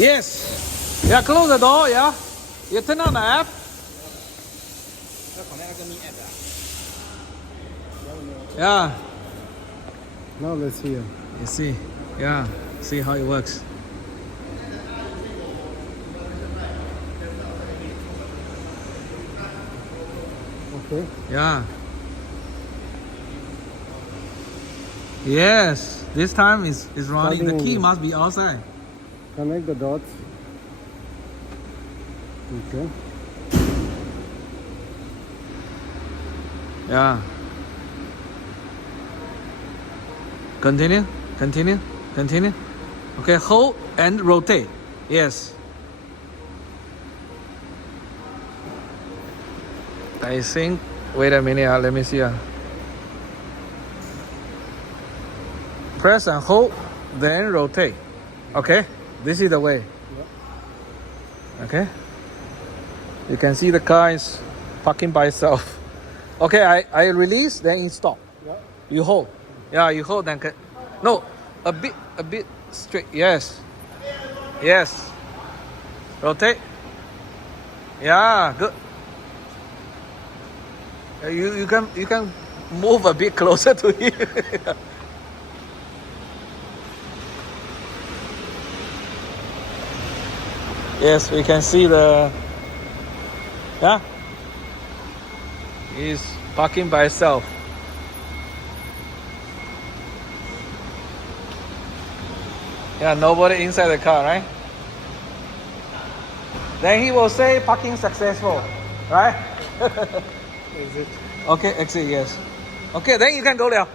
Yes. Yeah, close the door. Yeah. You turn on the app. Yeah. Now let's see. You see. Yeah. See how it works. Okay. Yeah. Yes. This time is running. The key must be outside. Connect the dots. Okay. Yeah. Continue. Continue. Continue. Okay. Hold and rotate. Yes. I think. Wait a minute. Let me see. Press and hold, then rotate. Okay. This is the way. Okay. You can see the car is parking by itself. Okay, I release, then it stop. Yeah. You hold. Yeah, you hold, then no, a bit straight. Yes. Yes. Rotate. Yeah, good. You can move a bit closer to you. Yes, we can see the. Yeah. He's parking by itself. Yeah, nobody inside the car, right? Then he will say parking successful, right? Exit. Okay, exit, yes. Okay, then you can go there.